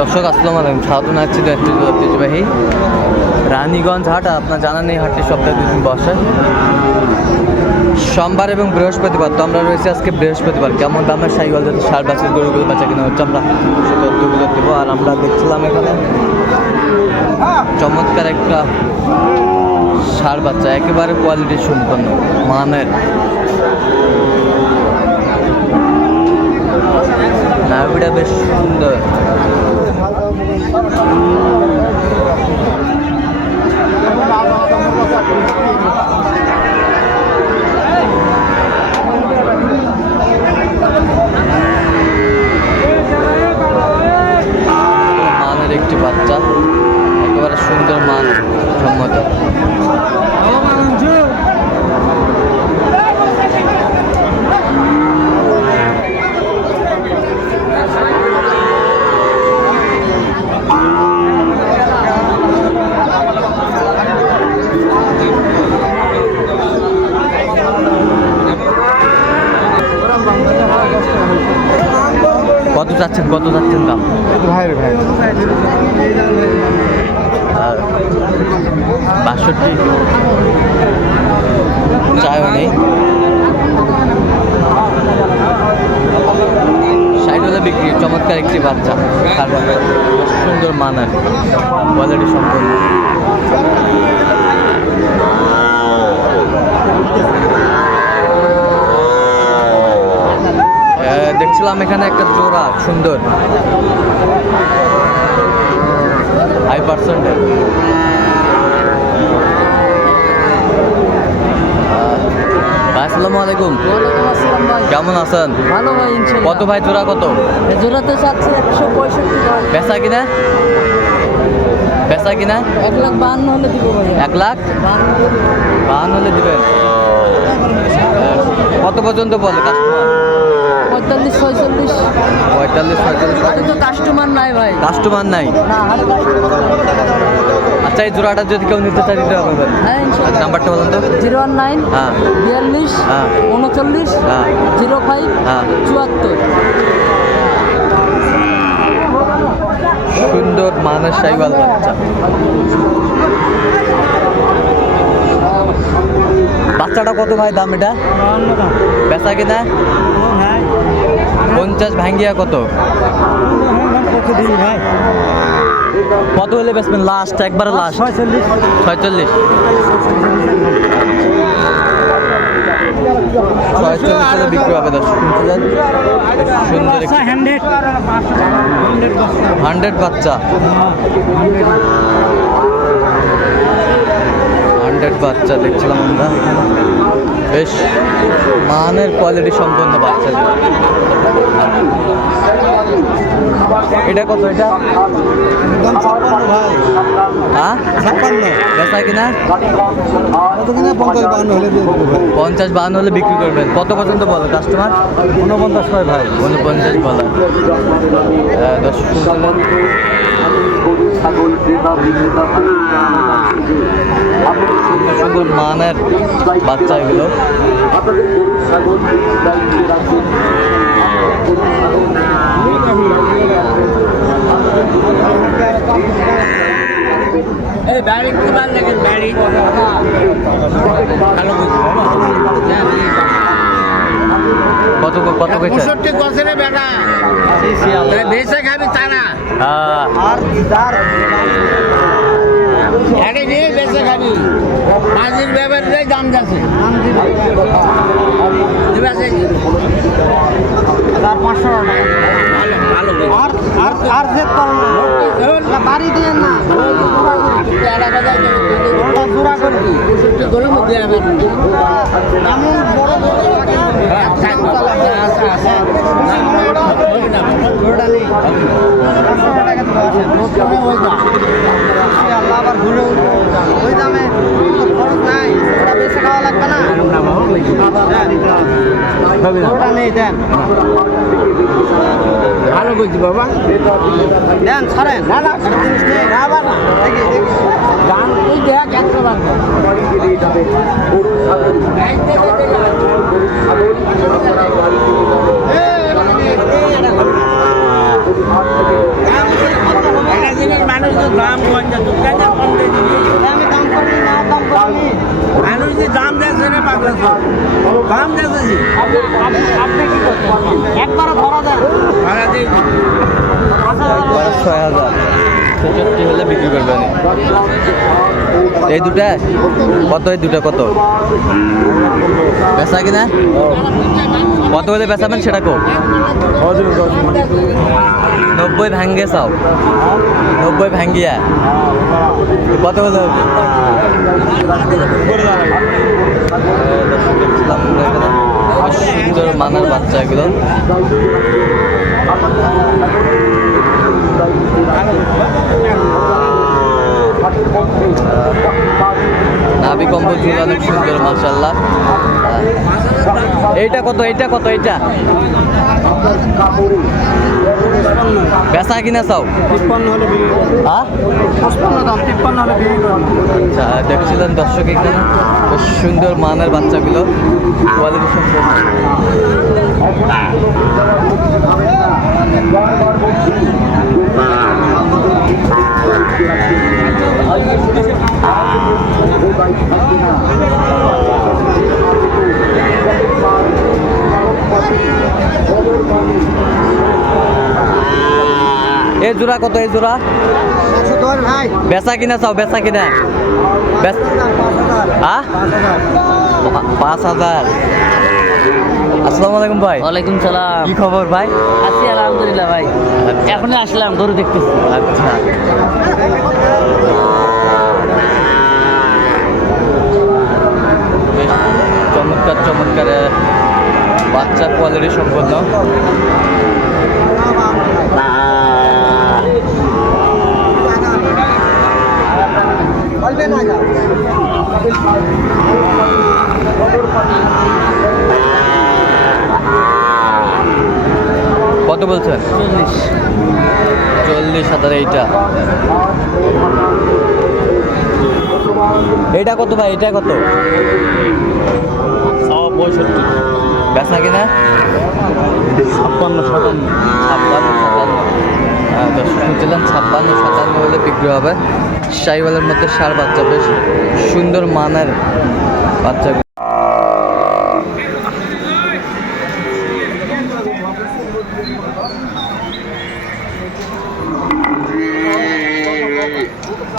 দর্শক, আসসালাম আলাইকুম। স্বাগত জানাচ্ছি ঐতিহ্যবাহী। রানীগঞ্জ হাট, আপনার জানা নেই হাটটি সপ্তাহে দুদিন বসে। সোমবার এবং বৃহস্পতিবার, তো আমরা রয়েছি আজকে বৃহস্পতিবার। কেমন দামের সাইকেল যাতে সার বাছুর গরুগুলো বাচ্চা কিনা হচ্ছে, আমরা তথ্যগুলো দেবো। আর আমরা দেখছিলাম এখানে চমৎকার একটা সার বাচ্চা, একেবারে কোয়ালিটি সম্পন্ন, মানের। নাভিটা বেশ সুন্দর মানের একটি বাচ্চা একেবারে সুন্দর মান সম্মত। কত চাচ্ছেন কত চাচ্ছেন দাম ভাই ভাই। আর বাষট্টি। চায়ও নেই। ষাট বিক্রি, চমৎকার একটি বাচ্চা। বেশ সুন্দর মানের কোয়ালিটি সম্পন্ন। দেখছিলাম এখানে একটা জোড়া সুন্দর। হাই আসসালামু আলাইকুম। কেমন আছেন? ভালো ভাই কত ভাই জোড়া কত? জোড়াতে চাচ্ছি একশো পঁয়ষট্টি ভাই। কিনা? বেচা কিনা? এক লাখ বাহান্ন হলে দিব এক লাখ? বাহান্ন হলে দিব। বাহান্ন হলে দিবেন। কত পর্যন্ত বলে কাস্টমার পঁয়তাল্লিশ ছয়চল্লিশ। পঁয়তাল্লিশ পঁয়তাল্লিশ হাটে তো কাস্টমার নাই ভাই। কাস্টমার নাই? আচ্ছা এই জোড়াটা যদি কেউ নিতে চাই দিতে হবে হ্যাঁ নাম্বারটা বলুন তো। জিরো ওয়ান নাইন হ্যাঁ। বিয়াল্লিশ হ্যাঁ। উনচল্লিশ হ্যাঁ। জিরো ফাইভ হ্যাঁ। চুয়াত্তর। সুন্দর মানের সাইওয়াল বাচ্চা। বাচ্চাটা কত ভাই দাম এটা? বেচা কিনা? পঞ্চাশ ভাঙ্গিয়া কত? কত হলে বেচবেন লাস্ট একবারে লাস্ট ছয়চল্লিশ। বিক্রি হান্ড্রেড বাচ্চা। হান্ড্রেড বাচ্চা দেখছিলাম আমরা। বেশ মানের কোয়ালিটি সম্পন্ন বাচ্চা। এটা কত এটা? একদম ছাপ্পান্ন ভাই। হ্যাঁ? ছাপ্পান্ন। বেচা কিনা? কত কিনা? পঞ্চাশ বাহান্ন হলে পঞ্চাশ বাহান্ন হলে বিক্রি করবেন। কত পর্যন্ত বলো কাস্টমার ঊনপঞ্চাশ ভাই। উনপঞ্চাশ বলে। আহ, দর্শক শুনছিলেন সুন্দর সুন্দর মানের বাচ্চা এগুলো। কত কত বেটা। বেঁচে একে নিয়ে বেঁচে খাবি। মাঝির ব্যাপারে দাম যাচ্ছে। ঠিক আছে পাঁচশো আর আর আর করুন বাড়ি দিয়ে না। জোড়া করবি। এমন বড় আল্লাহ আবার ঘুরে উঠবো ওই দামে খরচ নাই বেশি খাওয়া লাগবে না ওটা নেই দেন ভালো করছি বাবা দেন ছাড়েন না না দেখি দেখি। গান তুই দেখ একটা বার এই, এটা দাম কয়টা তো কেন কম আমি দাম করি না দাম করি আমি যে দাম দেখছে রে পাগলা দাম দেখেছি আপনি কি করছেন? একবার ধরা দেন। ভাড়া দিয়ে ছয় হাজার। ছেষট্টি হলে বিক্রি করবেন এই দুটা? কত এই দুটা কত? বেচা কিনা? কত হলে বেচাবেন সেটা কো? নব্বই ভাঙ্গে চাও। নব্বই ভাঙ্গিয়া। কত হলো? সুন্দর মানের বাচ্চা কম্বল অনেক সুন্দর মাশাল্লাহ এইটা কত এইটা কত এইটা? বেচা কিনা চাও? হ্যাঁ? আচ্ছা দেখছিলেন দর্শক এখানে? বেশ সুন্দর মানের বাচ্চাগুলো। কোয়ালিটি সম্পূর্ণ এই জোড়া কত এই জোড়া? বেচা কিনা চাও বেচা কিনা? হ্যাঁ পাঁচ হাজার। আসসালামু আলাইকুম ভাই। ওয়ালাইকুম সালাম। কি খবর ভাই? আছি আলহামদুলিল্লাহ ভাই। আচ্ছা। এখনই আসলাম গরু দেখতেছি। আচ্ছা বেশ চমৎকার চমৎকার আহ, বাচ্চা কোয়ালিটি সম্পন্ন কত বলছেন? চল্লিশ। চল্লিশ হাজার এইটা। এটা কত ভাই? এটা কত? পঁয়ষট্টি। বেচা কিনা? ছাপ্পান্ন সাতান্ন। ছাপ্পান্ন সাতান্ন। দর্শক শুনছিলেন ছাপ্পান্ন সাতান্ন হলে বিক্রি হবে। সাইওয়ালের মধ্যে সার বাচ্চা বেশ সুন্দর মানের বাচ্চা